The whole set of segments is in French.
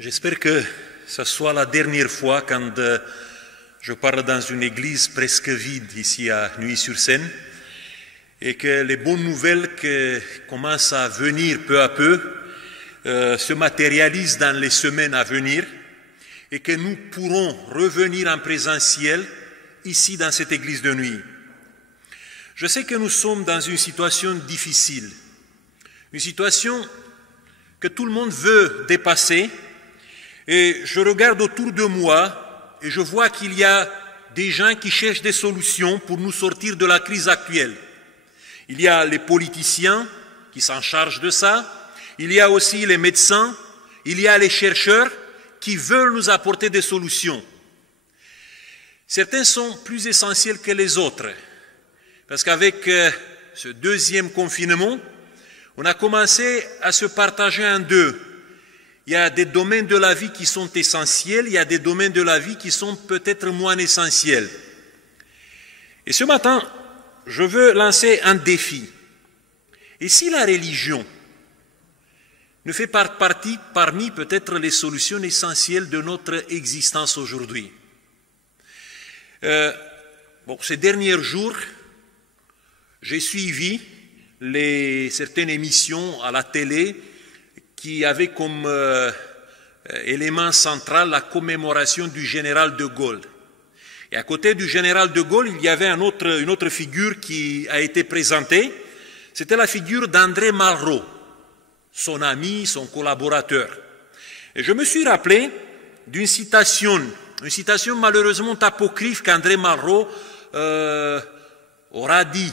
J'espère que ce soit la dernière fois quand je parle dans une église presque vide ici à Neuilly-sur-Seine et que les bonnes nouvelles qui commencent à venir peu à peu se matérialisent dans les semaines à venir et que nous pourrons revenir en présentiel ici dans cette église de Neuilly. Je sais que nous sommes dans une situation difficile, une situation que tout le monde veut dépasser. Et je regarde autour de moi et je vois qu'il y a des gens qui cherchent des solutions pour nous sortir de la crise actuelle. Il y a les politiciens qui s'en chargent de ça, il y a aussi les médecins, il y a les chercheurs qui veulent nous apporter des solutions. Certains sont plus essentiels que les autres, parce qu'avec ce deuxième confinement, on a commencé à se partager en deux. Il y a des domaines de la vie qui sont essentiels, il y a des domaines de la vie qui sont peut-être moins essentiels. Et ce matin, je veux lancer un défi. Et si la religion ne fait pas partie parmi peut-être les solutions essentielles de notre existence aujourd'hui? Ces derniers jours, j'ai suivi certaines émissions à la télé qui avait comme élément central la commémoration du général de Gaulle. Et à côté du général de Gaulle, il y avait une autre figure qui a été présentée, c'était la figure d'André Malraux, son ami, son collaborateur. Et je me suis rappelé d'une citation, une citation malheureusement apocryphe qu'André Malraux aura dit.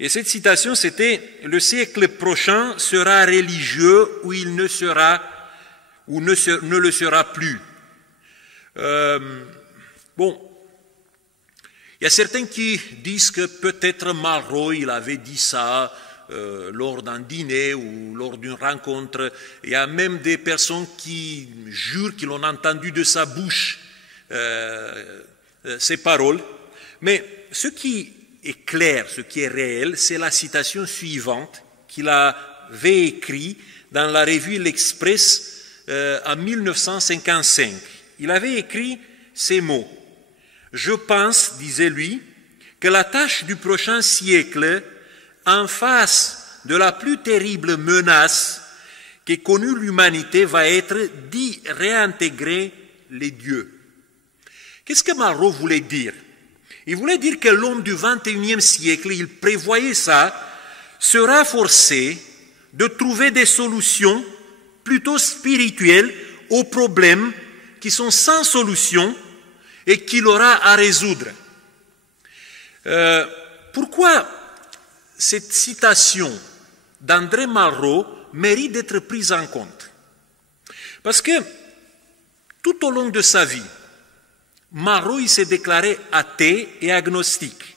Et cette citation, c'était « Le siècle prochain sera religieux ou il ne sera, ou ne le sera plus ». Il y a certains qui disent que peut-être Malraux, il avait dit ça lors d'un dîner ou lors d'une rencontre. Il y a même des personnes qui jurent qu'ils ont entendu de sa bouche ces paroles. Mais ce qui est clair, ce qui est réel, c'est la citation suivante qu'il avait écrite dans la revue L'Express en 1955. Il avait écrit ces mots. « Je pense, disait-lui, que la tâche du prochain siècle, en face de la plus terrible menace qu'ait connue l'humanité, va être d'y réintégrer les dieux. » Qu'est-ce que Malraux voulait dire? Il voulait dire que l'homme du XXIe siècle, il prévoyait ça, sera forcé de trouver des solutions plutôt spirituelles aux problèmes qui sont sans solution et qu'il aura à résoudre. Pourquoi cette citation d'André Malraux mérite d'être prise en compte? Parce que tout au long de sa vie, Malraux, il s'est déclaré athée et agnostique.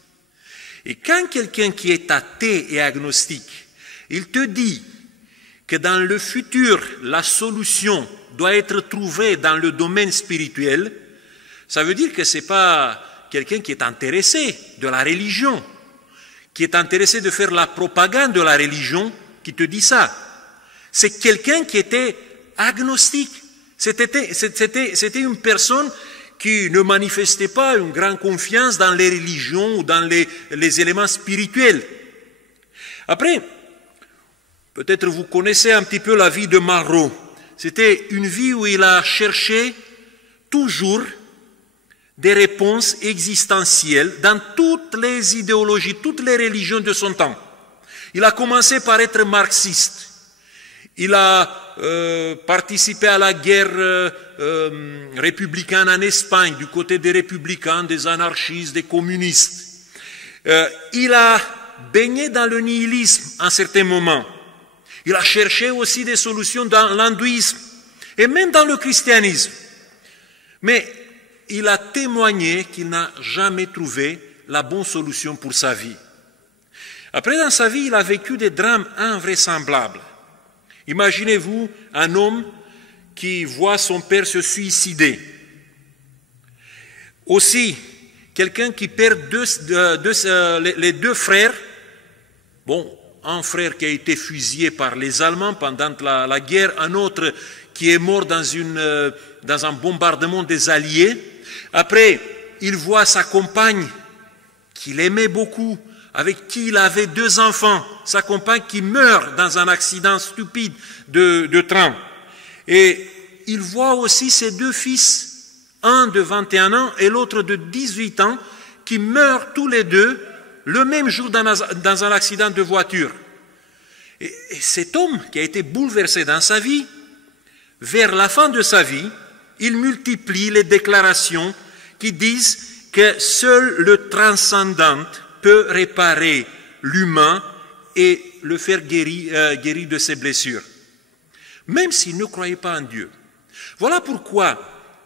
Et quand quelqu'un qui est athée et agnostique, il te dit que dans le futur, la solution doit être trouvée dans le domaine spirituel, ça veut dire que ce n'est pas quelqu'un qui est intéressé de la religion, qui est intéressé de faire la propagande de la religion, qui te dit ça. C'est quelqu'un qui était agnostique. C'était une personne qui ne manifestait pas une grande confiance dans les religions ou dans les éléments spirituels. Après, peut-être vous connaissez un petit peu la vie de Malraux. C'était une vie où il a cherché toujours des réponses existentielles dans toutes les idéologies, toutes les religions de son temps. Il a commencé par être marxiste. Il a participé à la guerre républicaine en Espagne, du côté des républicains, des anarchistes, des communistes. Il a baigné dans le nihilisme à un certain moment. Il a cherché aussi des solutions dans l'hindouisme et même dans le christianisme. Mais il a témoigné qu'il n'a jamais trouvé la bonne solution pour sa vie. Après, dans sa vie, il a vécu des drames invraisemblables. Imaginez-vous un homme qui voit son père se suicider. Aussi, quelqu'un qui perd les deux frères. Un frère qui a été fusillé par les Allemands pendant la guerre, un autre qui est mort dans un bombardement des Alliés. Après, il voit sa compagne qu'il aimait beaucoup, avec qui il avait 2 enfants, sa compagne qui meurt dans un accident stupide de train. Et il voit aussi ses 2 fils, un de 21 ans et l'autre de 18 ans, qui meurent tous les deux le même jour dans un accident de voiture. Et cet homme qui a été bouleversé dans sa vie, vers la fin de sa vie, il multiplie les déclarations qui disent que seul le transcendant peut réparer l'humain et le faire guérir de ses blessures, même s'il ne croyait pas en Dieu. Voilà pourquoi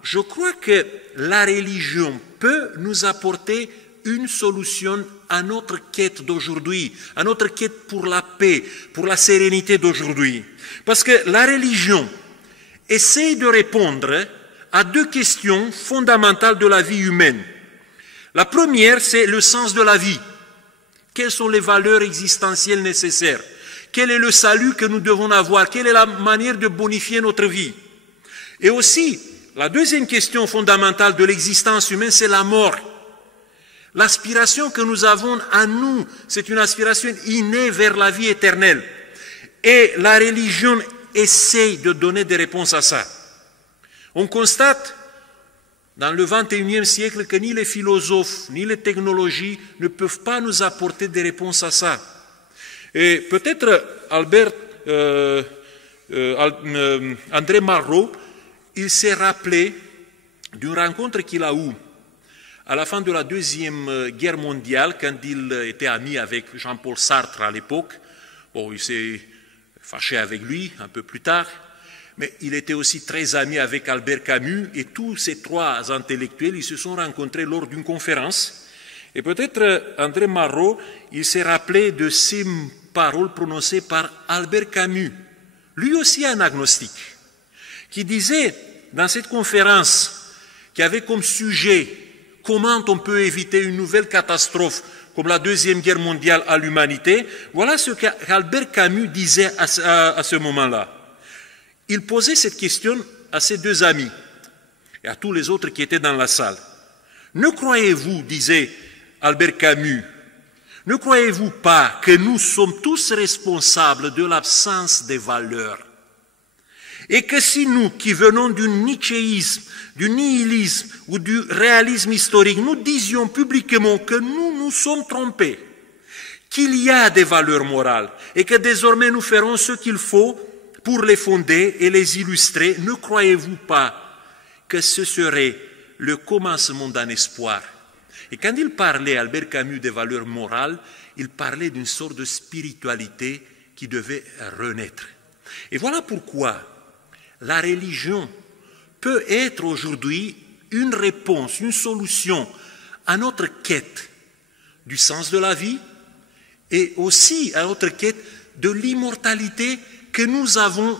je crois que la religion peut nous apporter une solution à notre quête d'aujourd'hui, à notre quête pour la paix, pour la sérénité d'aujourd'hui. Parce que la religion essaie de répondre à 2 questions fondamentales de la vie humaine. La première, c'est le sens de la vie. Quelles sont les valeurs existentielles nécessaires? Quel est le salut que nous devons avoir? Quelle est la manière de bonifier notre vie? Et aussi, la deuxième question fondamentale de l'existence humaine, c'est la mort. L'aspiration que nous avons à nous, c'est une aspiration innée vers la vie éternelle. Et la religion essaye de donner des réponses à ça. On constate dans le XXIe siècle que ni les philosophes, ni les technologies ne peuvent pas nous apporter des réponses à ça. Et peut-être André Malraux, il s'est rappelé d'une rencontre qu'il a eue à la fin de la Deuxième Guerre mondiale, quand il était ami avec Jean-Paul Sartre à l'époque. Bon, il s'est fâché avec lui un peu plus tard, mais il était aussi très ami avec Albert Camus, et tous ces 3 intellectuels, ils se sont rencontrés lors d'une conférence. Et peut-être André Malraux, il s'est rappelé de ces paroles prononcées par Albert Camus, lui aussi un agnostique, qui disait dans cette conférence, qui avait comme sujet comment on peut éviter une nouvelle catastrophe comme la Deuxième Guerre mondiale à l'humanité, voilà ce qu'Albert Camus disait à ce moment-là. Il posait cette question à ses 2 amis et à tous les autres qui étaient dans la salle. Ne croyez-vous, disait Albert Camus, ne croyez-vous pas que nous sommes tous responsables de l'absence des valeurs? Et que si nous, qui venons du nietzschéisme, du nihilisme ou du réalisme historique, nous disions publiquement que nous nous sommes trompés, qu'il y a des valeurs morales et que désormais nous ferons ce qu'il faut pour les fonder et les illustrer, ne croyez-vous pas que ce serait le commencement d'un espoir? Et quand il parlait, Albert Camus, des valeurs morales, il parlait d'une sorte de spiritualité qui devait renaître. Et voilà pourquoi la religion peut être aujourd'hui une réponse, une solution à notre quête du sens de la vie et aussi à notre quête de l'immortalité que nous avons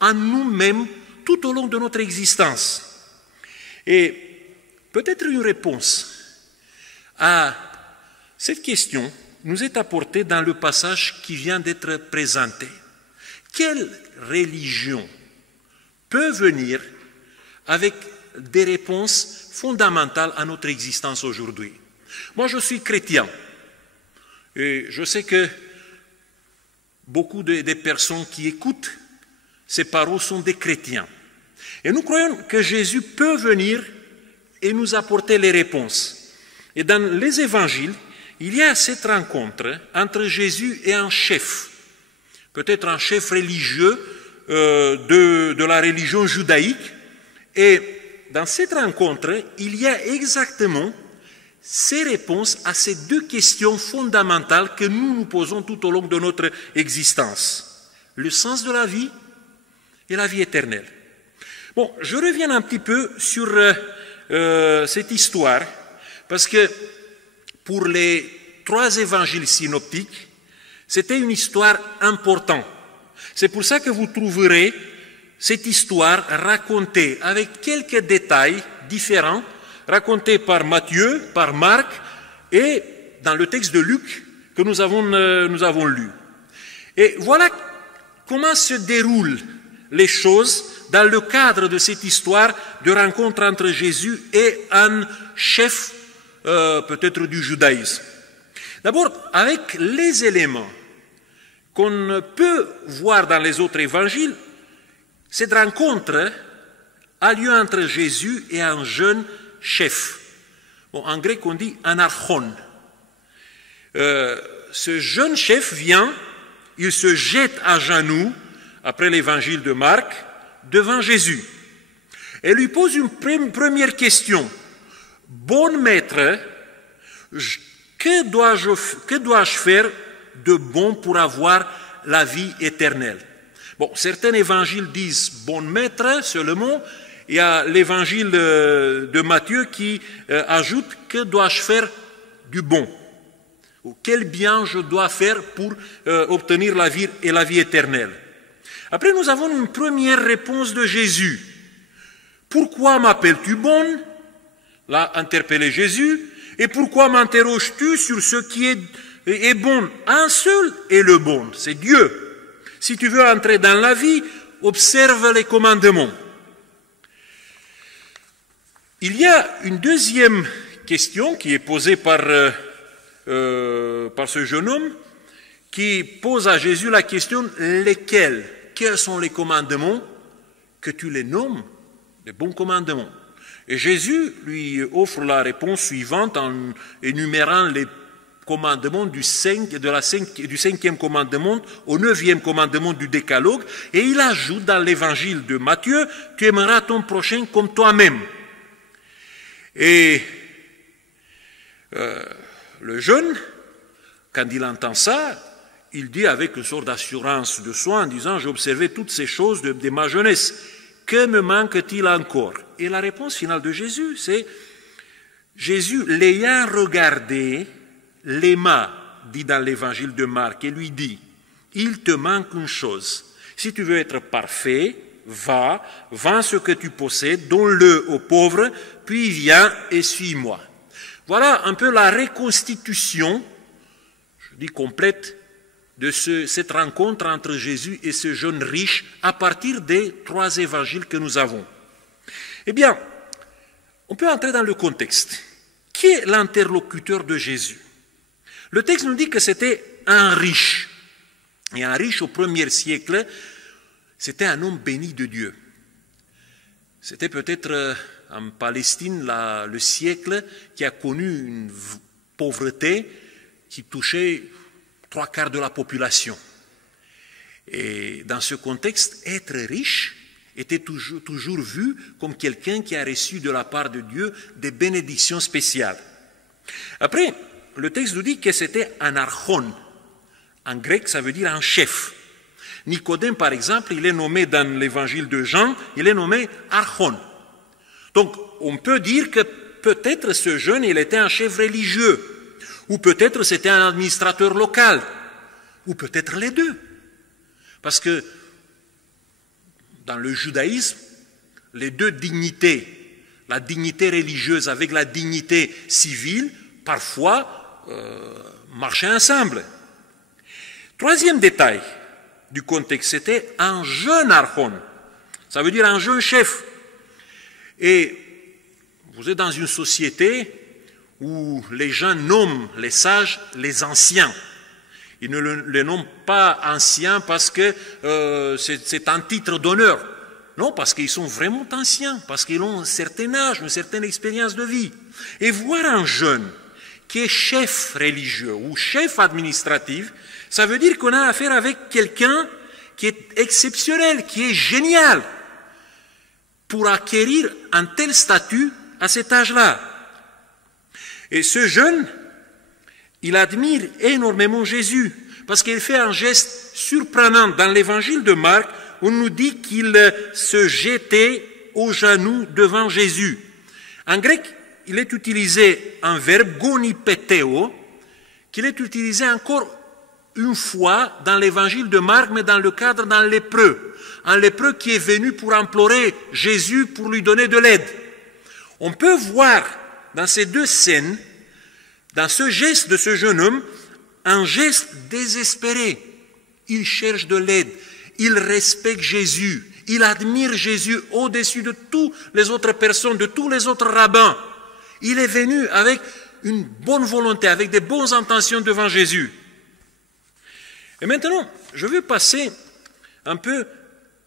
en nous-mêmes tout au long de notre existence. Et peut-être une réponse à cette question nous est apportée dans le passage qui vient d'être présenté. Quelle religion peut venir avec des réponses fondamentales à notre existence aujourd'hui? Moi, je suis chrétien et je sais que beaucoup des personnes qui écoutent ces paroles sont des chrétiens. Et nous croyons que Jésus peut venir et nous apporter les réponses. Et dans les évangiles, il y a cette rencontre entre Jésus et un chef, peut-être un chef religieux de la religion judaïque. Et dans cette rencontre, il y a exactement ces réponses à ces 2 questions fondamentales que nous nous posons tout au long de notre existence. Le sens de la vie et la vie éternelle. Bon, je reviens un petit peu sur cette histoire, parce que pour les 3 évangiles synoptiques, c'était une histoire importante. C'est pour ça que vous trouverez cette histoire racontée avec quelques détails différents, racontée par Matthieu, par Marc et dans le texte de Luc que nous avons lu. Et voilà comment se déroulent les choses dans le cadre de cette histoire de rencontre entre Jésus et un chef peut-être du judaïsme. D'abord, avec les éléments qu'on peut voir dans les autres évangiles, cette rencontre a lieu entre Jésus et un jeune chef. Bon, en grec, on dit un archon. Ce jeune chef vient, il se jette à genoux, après l'évangile de Marc, devant Jésus. Et lui pose une première question. Bon maître, que dois-je faire de bon pour avoir la vie éternelle? Bon, certains évangiles disent bon maître seulement. Il y a l'évangile de Matthieu qui ajoute que dois-je faire du bon? Ou quel bien je dois faire pour obtenir la vie et la vie éternelle? Après, nous avons une première réponse de Jésus. Pourquoi m'appelles-tu bonne? L'a interpellé Jésus. Et pourquoi m'interroges-tu sur ce qui est bon? Un seul est le bon, c'est Dieu. Si tu veux entrer dans la vie, observe les commandements. Il y a une deuxième question qui est posée par ce jeune homme, qui pose à Jésus la question « Lesquels? Quels sont les commandements que tu les nommes les bons commandements ?» Et Jésus lui offre la réponse suivante en énumérant les commandements du cinquième commandement au 9e commandement du décalogue, et il ajoute dans l'évangile de Matthieu « Tu aimeras ton prochain comme toi-même ». Et le jeune, quand il entend ça, il dit avec une sorte d'assurance de soi en disant « J'ai observé toutes ces choses de ma jeunesse. Que me manque-t-il encore ?» Et la réponse finale de Jésus, c'est Jésus, l'ayant regardé, l'aima, dit dans l'évangile de Marc, et lui dit « Il te manque une chose. Si tu veux être parfait, va, vends ce que tu possèdes, donne-le aux pauvres, puis viens et suis-moi. » Voilà un peu la reconstitution, je dis complète, de cette rencontre entre Jésus et ce jeune riche à partir des 3 évangiles que nous avons. Eh bien, on peut entrer dans le contexte. Qui est l'interlocuteur de Jésus? Le texte nous dit que c'était un riche. Et un riche au 1er siècle, c'était un homme béni de Dieu. C'était peut-être en Palestine le siècle qui a connu une pauvreté qui touchait 3/4 de la population. Et dans ce contexte, être riche était toujours vu comme quelqu'un qui a reçu de la part de Dieu des bénédictions spéciales. Après, le texte nous dit que c'était un archon. En grec, ça veut dire un chef. Nicodème, par exemple, il est nommé dans l'évangile de Jean, il est nommé archon. Donc, on peut dire que peut-être ce jeune, il était un chef religieux. Ou peut-être c'était un administrateur local, ou peut-être les deux. Parce que dans le judaïsme, les deux dignités, la dignité religieuse avec la dignité civile, parfois marchaient ensemble. 3e détail du contexte, c'était un jeune archon. Ça veut dire un jeune chef. Et vous êtes dans une société où les gens nomment les sages les anciens. Ils ne les nomment pas anciens parce que c'est un titre d'honneur. Non, parce qu'ils sont vraiment anciens, parce qu'ils ont un certain âge, une certaine expérience de vie. Et voir un jeune qui est chef religieux ou chef administratif, ça veut dire qu'on a affaire avec quelqu'un qui est exceptionnel, qui est génial, pour acquérir un tel statut à cet âge-là. Et ce jeune, il admire énormément Jésus, parce qu'il fait un geste surprenant. Dans l'évangile de Marc, on nous dit qu'il se jetait aux genoux devant Jésus. En grec, il est utilisé un verbe gonipeteo, qu'il est utilisé encore une fois dans l'évangile de Marc, mais dans le cadre d'un lépreux. Un lépreux qui est venu pour implorer Jésus pour lui donner de l'aide. On peut voir dans ces deux scènes, dans ce geste de ce jeune homme, un geste désespéré. Il cherche de l'aide, il respecte Jésus, Il admire Jésus au-dessus de toutes les autres personnes, de tous les autres rabbins. Il est venu avec une bonne volonté, avec des bonnes intentions devant Jésus. Et maintenant, je veux passer un peu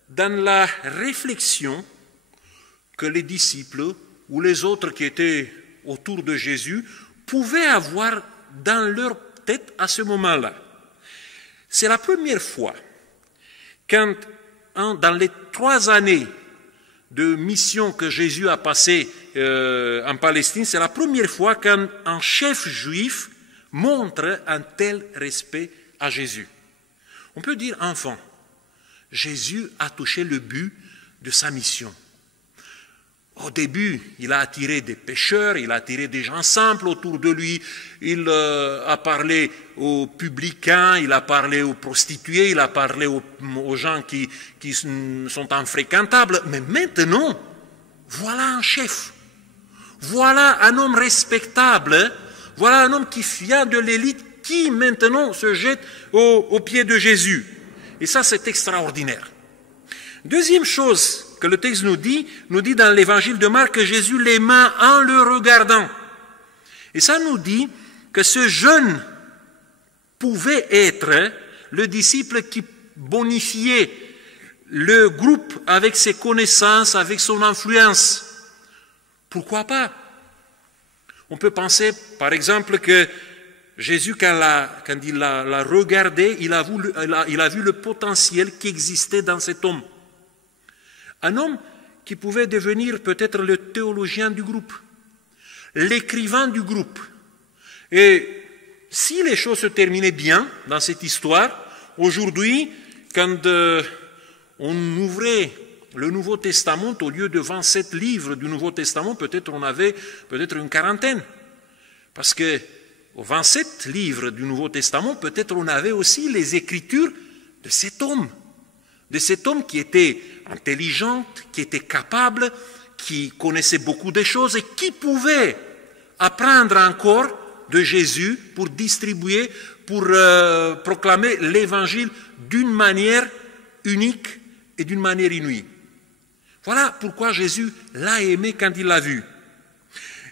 dans la réflexion que les disciples ou les autres qui étaient autour de Jésus pouvaient avoir dans leur tête à ce moment-là. C'est la première fois quand, dans les 3 années de mission que Jésus a passé en Palestine, c'est la première fois qu'un chef juif montre un tel respect à Jésus. On peut dire enfin, Jésus a touché le but de sa mission. Au début, il a attiré des pécheurs, il a attiré des gens simples autour de lui, il a parlé aux publicains, il a parlé aux prostituées, il a parlé aux gens qui sont infréquentables. Mais maintenant, voilà un chef, voilà un homme respectable, voilà un homme qui vient de l'élite, qui maintenant se jette aux pieds de Jésus. Et ça, c'est extraordinaire. Deuxième chose que le texte nous dit dans l'évangile de Marc que Jésus l'aima en le regardant. Et ça nous dit que ce jeune pouvait être le disciple qui bonifiait le groupe avec ses connaissances, avec son influence. Pourquoi pas? On peut penser, par exemple, que Jésus, quand il l'a regardé, il a vu le potentiel qui existait dans cet homme. Un homme qui pouvait devenir peut-être le théologien du groupe, l'écrivain du groupe. Et si les choses se terminaient bien dans cette histoire, aujourd'hui, quand on ouvrait le Nouveau Testament, au lieu de 27 livres du Nouveau Testament, peut-être on avait une quarantaine. Parce que aux 27 livres du Nouveau Testament, peut-être on avait aussi les écritures de cet homme qui était intelligent, qui était capable, qui connaissait beaucoup de choses et qui pouvait apprendre encore de Jésus pour distribuer, pour proclamer l'évangile d'une manière unique et d'une manière inouïe. Voilà pourquoi Jésus l'a aimé quand il l'a vu.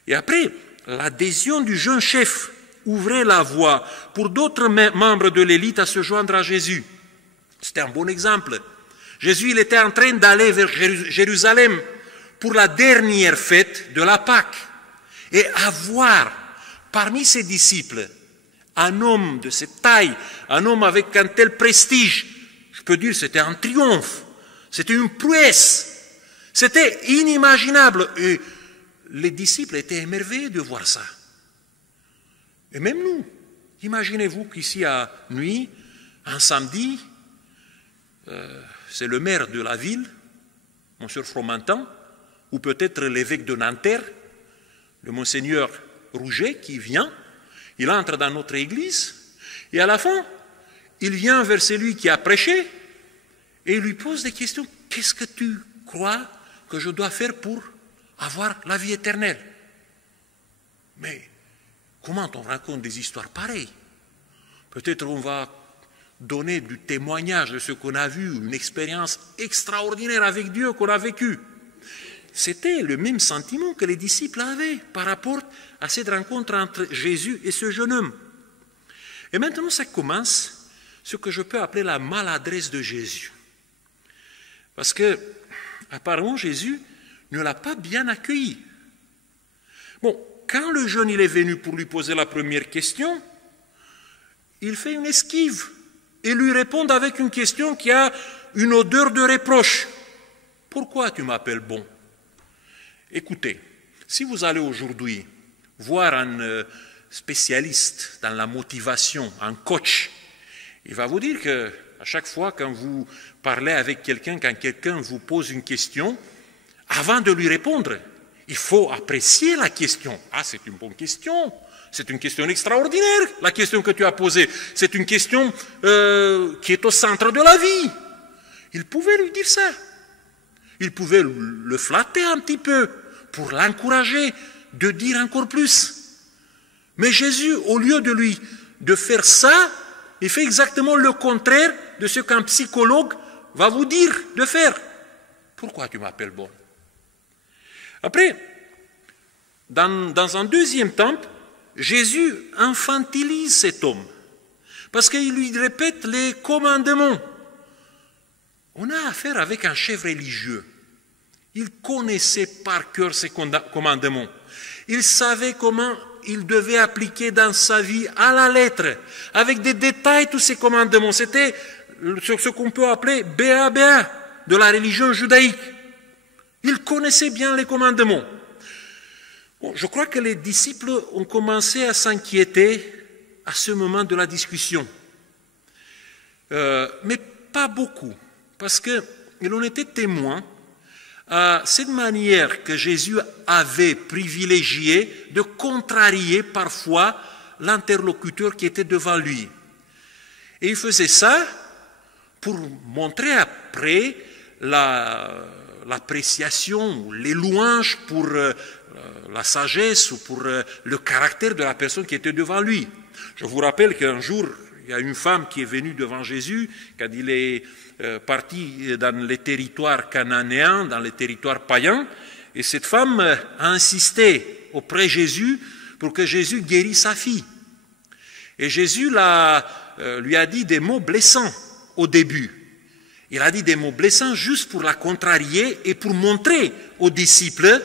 Et après, l'adhésion du jeune chef ouvrait la voie pour d'autres membres de l'élite à se joindre à Jésus. C'était un bon exemple. Jésus, il était en train d'aller vers Jérusalem pour la dernière fête de la Pâque. Et avoir parmi ses disciples un homme de cette taille, un homme avec un tel prestige, je peux dire c'était un triomphe, c'était une prouesse, c'était inimaginable. Et les disciples étaient émerveillés de voir ça. Et même nous, imaginez-vous qu'ici à nuit, un samedi, c'est le maire de la ville, Monsieur Fromentin, ou peut-être l'évêque de Nanterre, le Monseigneur Rouget, qui vient, il entre dans notre église, et à la fin, il vient vers celui qui a prêché, et il lui pose des questions. Qu'est-ce que tu crois que je dois faire pour avoir la vie éternelle? Mais comment on raconte des histoires pareilles? Peut-être on va donner du témoignage de ce qu'on a vu, une expérience extraordinaire avec Dieu qu'on a vécue. C'était le même sentiment que les disciples avaient par rapport à cette rencontre entre Jésus et ce jeune homme. Et maintenant, ça commence ce que je peux appeler la maladresse de Jésus. Parce que, apparemment, Jésus ne l'a pas bien accueilli. Bon, quand le jeune il est venu pour lui poser la première question, il fait une esquive et lui répond avec une question qui a une odeur de reproche. Pourquoi tu m'appelles bon? Écoutez, si vous allez aujourd'hui voir un spécialiste dans la motivation, un coach, il va vous dire qu'à chaque fois quand vous parlez avec quelqu'un, quand quelqu'un vous pose une question, avant de lui répondre, il faut apprécier la question. Ah, c'est une bonne question. C'est une question extraordinaire, la question que tu as posée. C'est une question qui est au centre de la vie. Il pouvait lui dire ça. Il pouvait le flatter un petit peu pour l'encourager de dire encore plus. Mais Jésus, au lieu de faire ça, il fait exactement le contraire de ce qu'un psychologue va vous dire de faire. Pourquoi tu m'appelles bonne? Après, dans un deuxième temps, Jésus infantilise cet homme parce qu'il lui répète les commandements. On a affaire avec un chef religieux. Il connaissait par cœur ces commandements. Il savait comment il devait appliquer dans sa vie à la lettre, avec des détails tous ces commandements. C'était ce qu'on peut appeler BABA de la religion judaïque. Il connaissait bien les commandements. Bon, je crois que les disciples ont commencé à s'inquiéter à ce moment de la discussion. Mais pas beaucoup, parce qu'ils en étaient témoins à cette manière que Jésus avait privilégié de contrarier parfois l'interlocuteur qui était devant lui. Et il faisait ça pour montrer après l'appréciation, les louanges pour la sagesse ou pour le caractère de la personne qui était devant lui. Je vous rappelle qu'un jour, il y a une femme qui est venue devant Jésus quand il est parti dans les territoires cananéens, dans les territoires païens, et cette femme a insisté auprès de Jésus pour que Jésus guérisse sa fille. Et Jésus lui a dit des mots blessants au début. Il a dit des mots blessants juste pour la contrarier et pour montrer aux disciples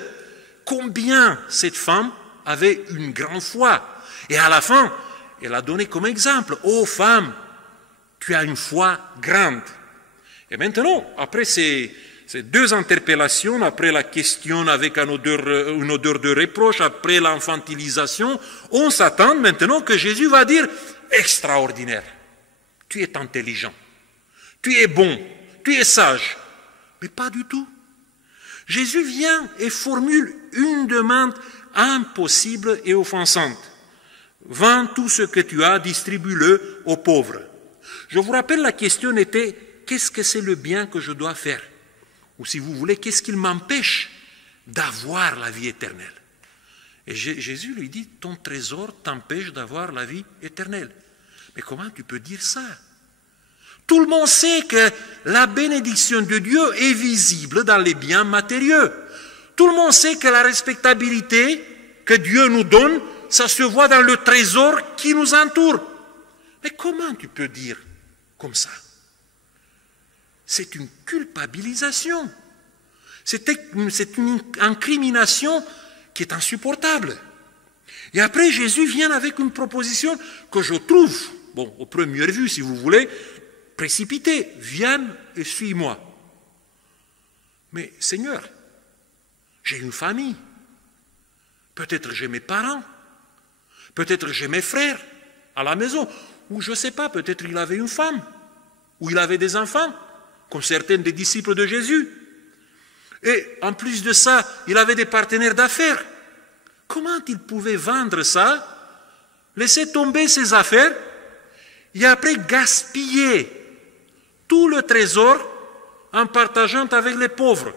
combien cette femme avait une grande foi. Et à la fin, elle a donné comme exemple, « Ô femme, tu as une foi grande. » Et maintenant, après ces deux interpellations, après la question avec une odeur de reproche, après l'infantilisation, on s'attend maintenant que Jésus va dire « Extraordinaire, tu es intelligent, tu es bon, tu es sage. » Mais pas du tout. Jésus vient et formule une demande impossible et offensante. « Vends tout ce que tu as, distribue-le aux pauvres. » Je vous rappelle, la question était « Qu'est-ce que c'est le bien que je dois faire ?» Ou si vous voulez, qu'est-ce qui m'empêche d'avoir la vie éternelle? Et Jésus lui dit « Ton trésor t'empêche d'avoir la vie éternelle. » Mais comment tu peux dire ça? Tout le monde sait que la bénédiction de Dieu est visible dans les biens matériels. Tout le monde sait que la respectabilité que Dieu nous donne, ça se voit dans le trésor qui nous entoure. Mais comment tu peux dire comme ça? C'est une culpabilisation. C'est une incrimination qui est insupportable. Et après, Jésus vient avec une proposition que je trouve, bon, au première vue, si vous voulez, précipitée. Viens et suis-moi. Mais Seigneur, j'ai une famille. Peut-être j'ai mes parents. Peut-être j'ai mes frères à la maison. Ou je ne sais pas, peut-être il avait une femme. Ou il avait des enfants, comme certains des disciples de Jésus. Et en plus de ça, il avait des partenaires d'affaires. Comment il pouvait vendre ça, laisser tomber ses affaires, et après gaspiller tout le trésor en partageant avec les pauvres?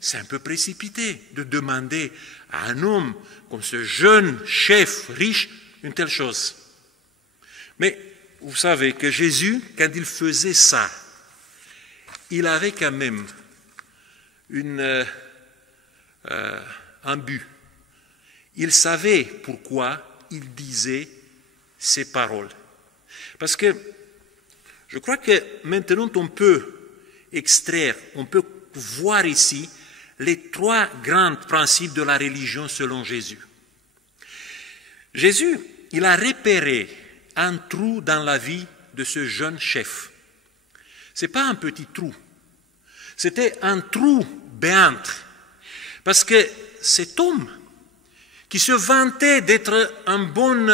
C'est un peu précipité de demander à un homme comme ce jeune chef riche une telle chose. Mais vous savez que Jésus, quand il faisait ça, il avait quand même un but. Il savait pourquoi il disait ces paroles. Parce que je crois que maintenant on peut extraire, on peut voir ici les trois grands principes de la religion selon Jésus. Jésus, il a repéré un trou dans la vie de ce jeune chef. Ce n'est pas un petit trou, c'était un trou béant. Parce que cet homme qui se vantait d'être un bon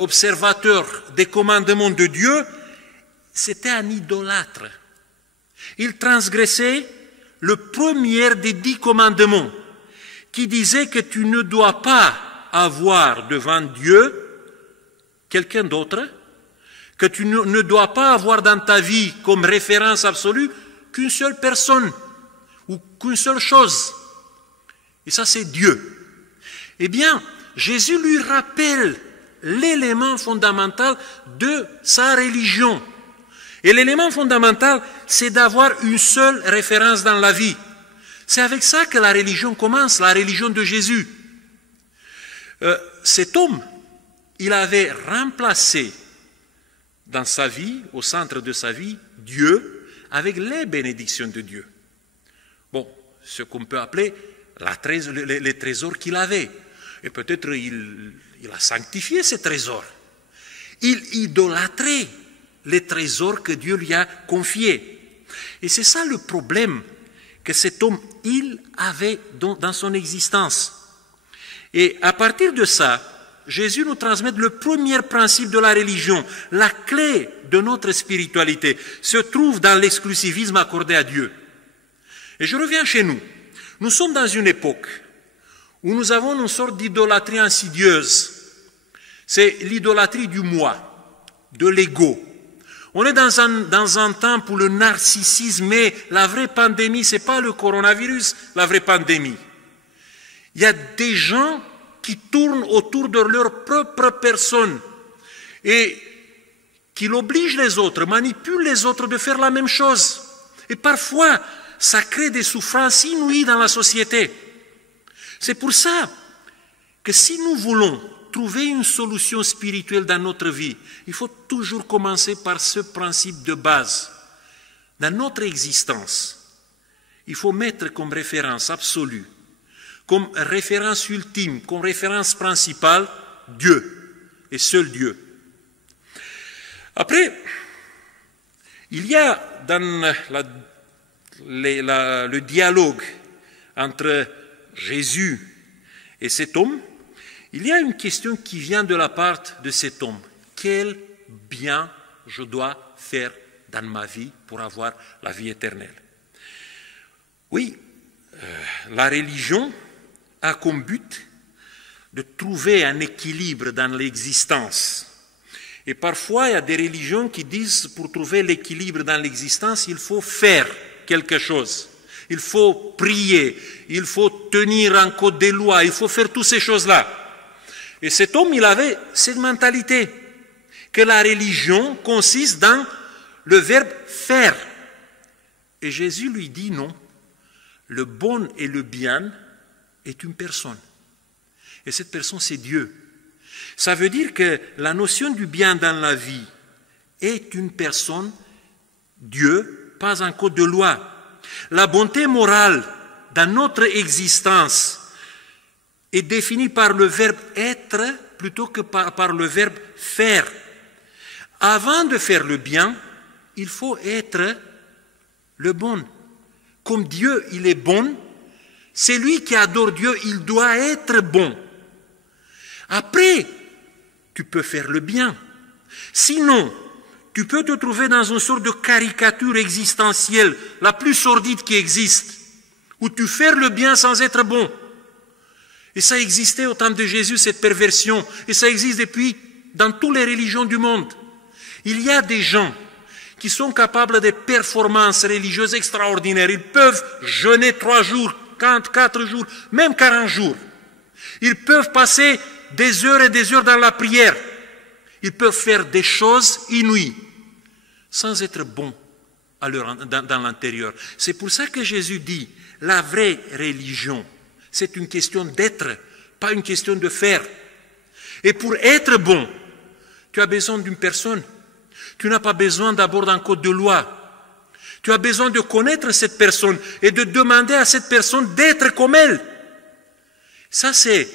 observateur des commandements de Dieu, c'était un idolâtre. Il transgressait le premier des 10 commandements, qui disait que tu ne dois pas avoir devant Dieu quelqu'un d'autre, que tu ne dois pas avoir dans ta vie comme référence absolue qu'une seule personne ou qu'une seule chose. Et ça, c'est Dieu. Eh bien, Jésus lui rappelle l'élément fondamental de sa religion. Et l'élément fondamental, c'est d'avoir une seule référence dans la vie. C'est avec ça que la religion commence, la religion de Jésus. Cet homme, il avait remplacé dans sa vie, au centre de sa vie, Dieu avec les bénédictions de Dieu. Bon, ce qu'on peut appeler les trésors qu'il avait. Et peut-être il a sanctifié ces trésors. Il idolâtrait les trésors que Dieu lui a confiés. Et c'est ça le problème que cet homme, il avait dans son existence. Et à partir de ça, Jésus nous transmet le premier principe de la religion. La clé de notre spiritualité se trouve dans l'exclusivisme accordé à Dieu. Et je reviens chez nous. Nous sommes dans une époque où nous avons une sorte d'idolâtrie insidieuse. C'est l'idolâtrie du moi, de l'ego. On est dans un temps où le narcissisme est la vraie pandémie, ce n'est pas le coronavirus, la vraie pandémie. Il y a des gens qui tournent autour de leur propre personne et qui obligent les autres, manipulent les autres de faire la même chose. Et parfois, ça crée des souffrances inouïes dans la société. C'est pour ça que si nous voulons trouver une solution spirituelle dans notre vie, il faut toujours commencer par ce principe de base. Dans notre existence, il faut mettre comme référence absolue, comme référence ultime, comme référence principale, Dieu, et seul Dieu. Après, il y a dans le dialogue entre Jésus et cet homme, il y a une question qui vient de la part de cet homme. Quel bien je dois faire dans ma vie pour avoir la vie éternelle? Oui, la religion a comme but de trouver un équilibre dans l'existence. Et parfois, il y a des religions qui disent pour trouver l'équilibre dans l'existence, il faut faire quelque chose. Il faut prier, il faut tenir en compte des lois, il faut faire toutes ces choses-là. Et cet homme, il avait cette mentalité, que la religion consiste dans le verbe faire. Et Jésus lui dit non, le bon et le bien est une personne. Et cette personne, c'est Dieu. Ça veut dire que la notion du bien dans la vie est une personne, Dieu, pas un code de loi. La bonté morale dans notre existence est définie par le verbe être plutôt que par le verbe faire. Avant de faire le bien, il faut être le bon. Comme Dieu, il est bon, celui qui adore Dieu, il doit être bon. Après, tu peux faire le bien. Sinon, tu peux te trouver dans une sorte de caricature existentielle, la plus sordide qui existe, où tu fais le bien sans être bon. Et ça existait au temps de Jésus, cette perversion, et ça existe depuis dans toutes les religions du monde. Il y a des gens qui sont capables de performances religieuses extraordinaires. Ils peuvent jeûner 3 jours, 4 jours, même 40 jours. Ils peuvent passer des heures et des heures dans la prière. Ils peuvent faire des choses inouïes, sans être bons dans l'intérieur. C'est pour ça que Jésus dit, la vraie religion, c'est une question d'être, pas une question de faire. Et pour être bon, tu as besoin d'une personne. Tu n'as pas besoin d'abord d'un code de loi. Tu as besoin de connaître cette personne et de demander à cette personne d'être comme elle. Ça, c'est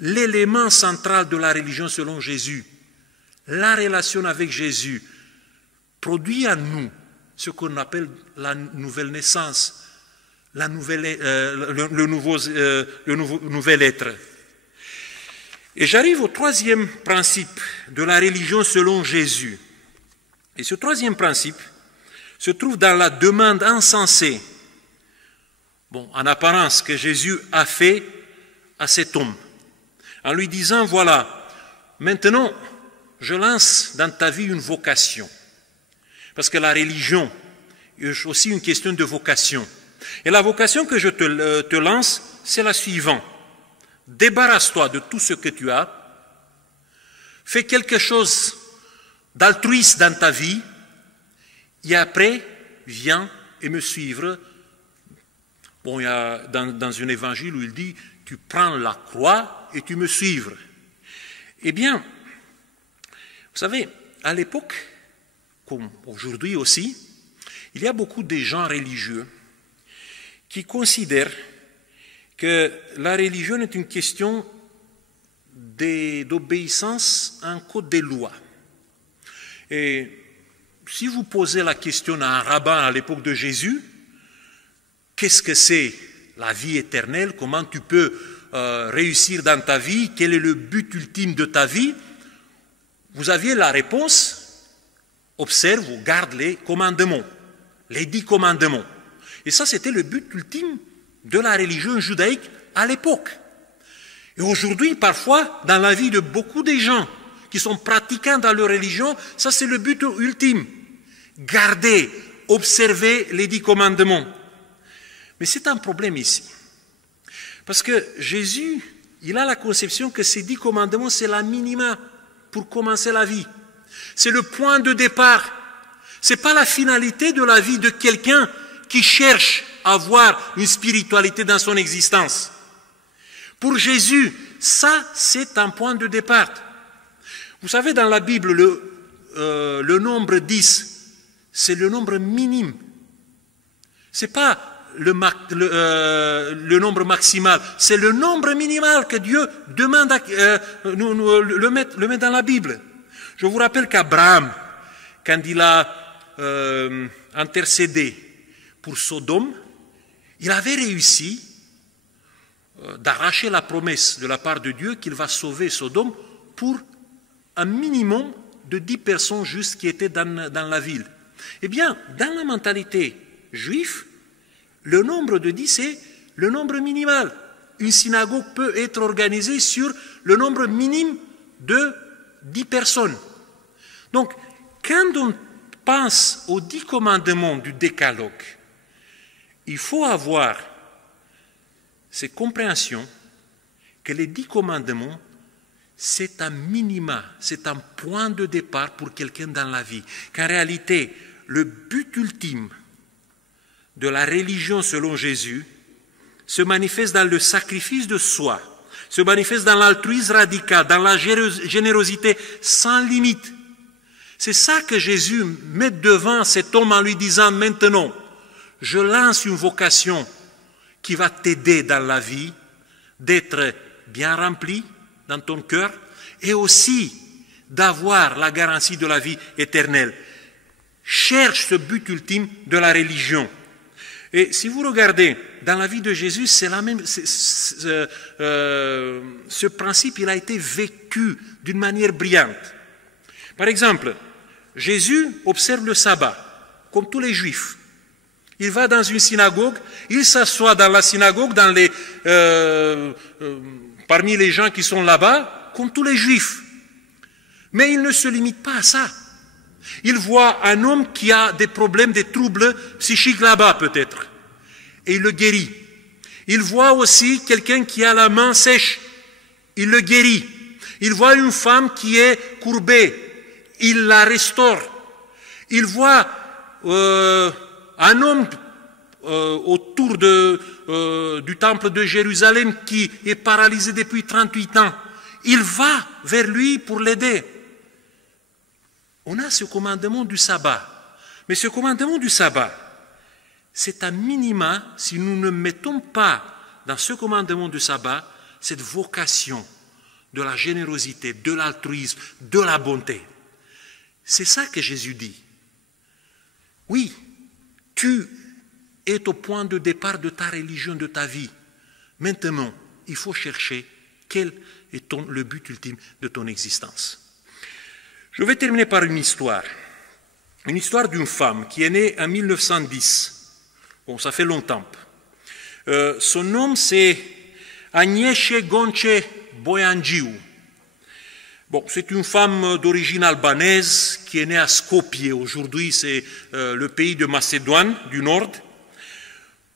l'élément central de la religion selon Jésus. La relation avec Jésus produit en nous ce qu'on appelle la nouvelle naissance, le nouvel être. Et j'arrive au troisième principe de la religion selon Jésus. Et ce troisième principe se trouve dans la demande insensée, en apparence, que Jésus a fait à cet homme, en lui disant, voilà, maintenant, je lance dans ta vie une vocation. Parce que la religion est aussi une question de vocation. Et la vocation que je te lance, c'est la suivante. Débarrasse-toi de tout ce que tu as. Fais quelque chose d'altruiste dans ta vie et après, viens et me suivre. Bon, il y a dans un évangile où il dit, tu prends la croix et tu me suivre. Eh bien, vous savez, à l'époque, comme aujourd'hui aussi, il y a beaucoup de gens religieux qui considèrent que la religion est une question d'obéissance à un code des lois. Et si vous posez la question à un rabbin à l'époque de Jésus, qu'est-ce que c'est la vie éternelle? Comment tu peux réussir dans ta vie? Quel est le but ultime de ta vie? Vous aviez la réponse, observe ou garde les commandements, les 10 commandements. Et ça, c'était le but ultime de la religion judaïque à l'époque. Et aujourd'hui, parfois, dans la vie de beaucoup de gens qui sont pratiquants dans leur religion, ça c'est le but ultime. Garder, observer les 10 commandements. Mais c'est un problème ici. Parce que Jésus, il a la conception que ces 10 commandements, c'est la minima pour commencer la vie. C'est le point de départ. Ce n'est pas la finalité de la vie de quelqu'un qui cherche à avoir une spiritualité dans son existence. Pour Jésus, ça, c'est un point de départ. Vous savez, dans la Bible, le nombre 10, c'est le nombre minime. Ce n'est pas le nombre maximal, c'est le nombre minimal que Dieu demande le met dans la Bible. Je vous rappelle qu'Abraham, quand il a intercédé pour Sodome, il avait réussi d'arracher la promesse de la part de Dieu qu'il va sauver Sodome pour un minimum de 10 personnes justes qui étaient dans la ville. Eh bien, dans la mentalité juive, le nombre de 10 est le nombre minimal. Une synagogue peut être organisée sur le nombre minime de 10 personnes. Donc, quand on pense aux 10 commandements du décalogue, il faut avoir cette compréhension que les 10 commandements, c'est un minima, c'est un point de départ pour quelqu'un dans la vie. Qu'en réalité, le but ultime de la religion selon Jésus se manifeste dans le sacrifice de soi, se manifeste dans l'altruisme radical, dans la générosité sans limite. C'est ça que Jésus met devant cet homme en lui disant maintenant, je lance une vocation qui va t'aider dans la vie, d'être bien rempli dans ton cœur et aussi d'avoir la garantie de la vie éternelle. Cherche ce but ultime de la religion. Et si vous regardez dans la vie de Jésus, c'est la même. Ce principe, il a été vécu d'une manière brillante. Par exemple, Jésus observe le sabbat, comme tous les Juifs. Il va dans une synagogue, il s'assoit dans la synagogue, parmi les gens qui sont là-bas, comme tous les Juifs. Mais il ne se limite pas à ça. Il voit un homme qui a des problèmes, des troubles psychiques là-bas peut-être, et il le guérit. Il voit aussi quelqu'un qui a la main sèche, il le guérit. Il voit une femme qui est courbée, il la restaure. Il voit un homme autour du temple de Jérusalem qui est paralysé depuis 38 ans. Il va vers lui pour l'aider. On a ce commandement du sabbat. Mais ce commandement du sabbat, c'est un minima si nous ne mettons pas dans ce commandement du sabbat cette vocation de la générosité, de l'altruisme, de la bonté. C'est ça que Jésus dit. Oui, tu es au point de départ de ta religion, de ta vie. Maintenant, il faut chercher quel est le but ultime de ton existence. Je vais terminer par une histoire d'une femme qui est née en 1910. Bon, ça fait longtemps. Son nom, c'est Agnieszka Gonche Boiangiu. Bon, c'est une femme d'origine albanaise qui est née à Skopje. Aujourd'hui, c'est le pays de Macédoine du Nord.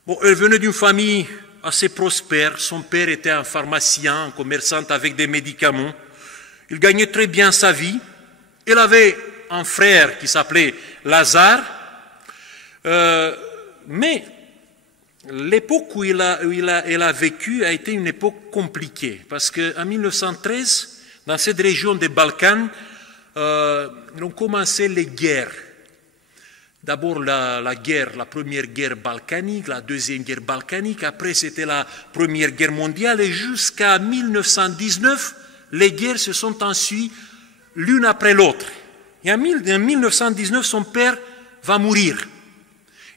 Bon, elle venait d'une famille assez prospère. Son père était un pharmacien, un commerçant avec des médicaments. Il gagnait très bien sa vie. Elle avait un frère qui s'appelait Lazare Mais l'époque où elle a vécu a été une époque compliquée, parce qu'en 1913, dans cette région des Balkans, ont commencé les guerres. D'abord la première guerre balkanique, la deuxième guerre balkanique, après c'était la première guerre mondiale, et jusqu'à 1919, les guerres se sont ensuivies l'une après l'autre. Et en 1919, son père va mourir.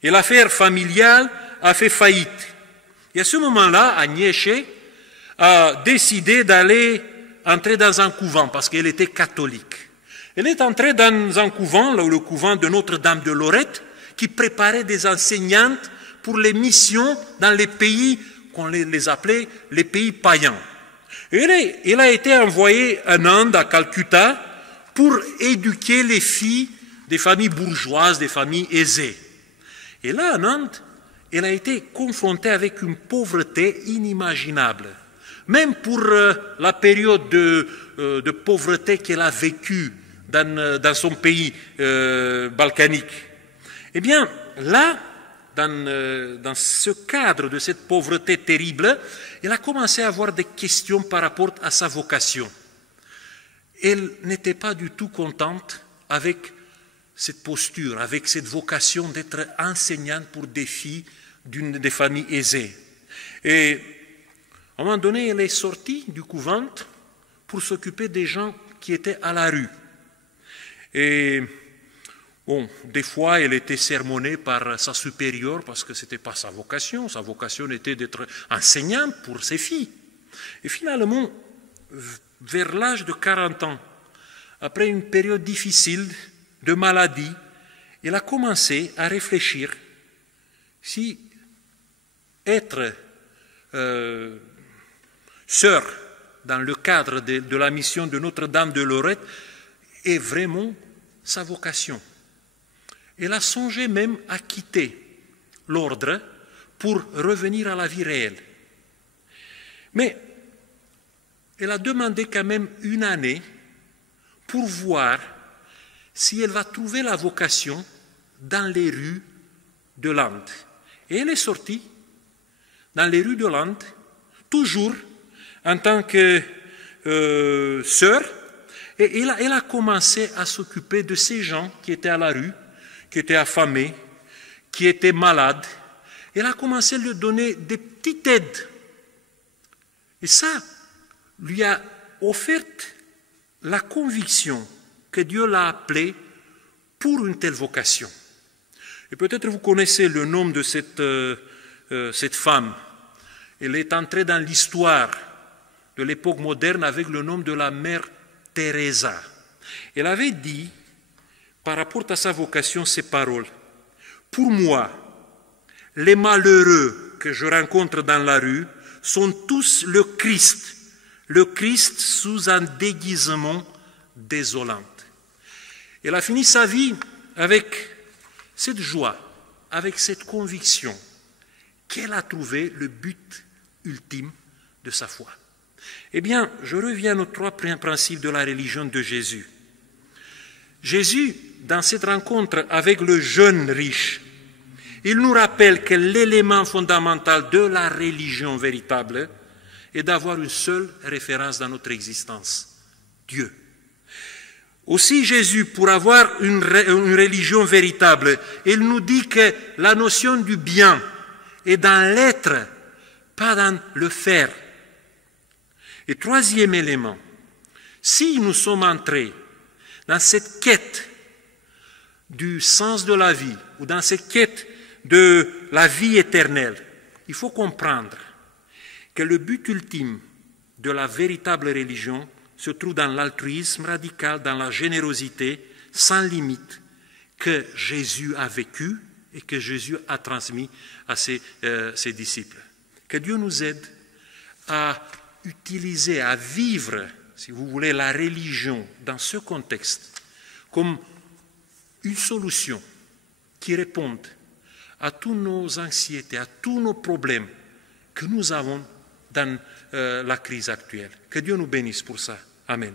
Et l'affaire familiale a fait faillite. Et à ce moment-là, Agnès a décidé d'aller entrer dans un couvent, parce qu'elle était catholique. Elle est entrée dans un couvent, le couvent de Notre-Dame de Lorette, qui préparait des enseignantes pour les missions dans les pays qu'on les appelait les pays païens. Elle a été envoyée en Inde, à Calcutta, pour éduquer les filles des familles bourgeoises, des familles aisées. Et là, en Inde, elle a été confrontée avec une pauvreté inimaginable. Même pour la période de pauvreté qu'elle a vécue dans son pays balkanique. Eh bien, là, dans ce cadre de cette pauvreté terrible, elle a commencé à avoir des questions par rapport à sa vocation. Elle n'était pas du tout contente avec cette posture, avec cette vocation d'être enseignante pour des filles des familles aisées. Et à un moment donné, elle est sortie du couvent pour s'occuper des gens qui étaient à la rue. Et bon, des fois, elle était sermonnée par sa supérieure parce que ce n'était pas sa vocation. Sa vocation était d'être enseignante pour ses filles. Et finalement, vers l'âge de 40 ans, après une période difficile de maladie, elle a commencé à réfléchir si être sœur dans le cadre de la mission de Notre-Dame de Lorette est vraiment sa vocation. Elle a songé même à quitter l'ordre pour revenir à la vie réelle. Mais elle a demandé quand même une année pour voir si elle va trouver la vocation dans les rues de l'Inde. Et elle est sortie dans les rues de l'Inde, toujours en tant que sœur, et elle a commencé à s'occuper de ces gens qui étaient à la rue, qui étaient affamés, qui étaient malades. Elle a commencé à leur donner des petites aides. Et ça lui a offert la conviction que Dieu l'a appelée pour une telle vocation. Et peut-être vous connaissez le nom de cette femme. Elle est entrée dans l'histoire de l'époque moderne avec le nom de la mère Teresa. Elle avait dit, par rapport à sa vocation, ces paroles. Pour moi, les malheureux que je rencontre dans la rue sont tous le Christ sous un déguisement désolant. Elle a fini sa vie avec cette joie, avec cette conviction qu'elle a trouvé le but ultime de sa foi. Eh bien, je reviens aux 3 principes de la religion de Jésus. Jésus, dans cette rencontre avec le jeune riche, il nous rappelle que l'élément fondamental de la religion véritable est d'avoir une seule référence dans notre existence, Dieu. Aussi Jésus, pour avoir une religion véritable, il nous dit que la notion du bien est dans l'être, pas dans le faire. Et 3e élément, si nous sommes entrés dans cette quête du sens de la vie, ou dans cette quête de la vie éternelle, il faut comprendre que le but ultime de la véritable religion se trouve dans l'altruisme radical, dans la générosité sans limite que Jésus a vécu et que Jésus a transmis à ses disciples. Que Dieu nous aide à utiliser, à vivre, si vous voulez, la religion dans ce contexte comme une solution qui réponde à toutes nos anxiétés, à tous nos problèmes que nous avons dans la crise actuelle. Que Dieu nous bénisse pour ça. Amen.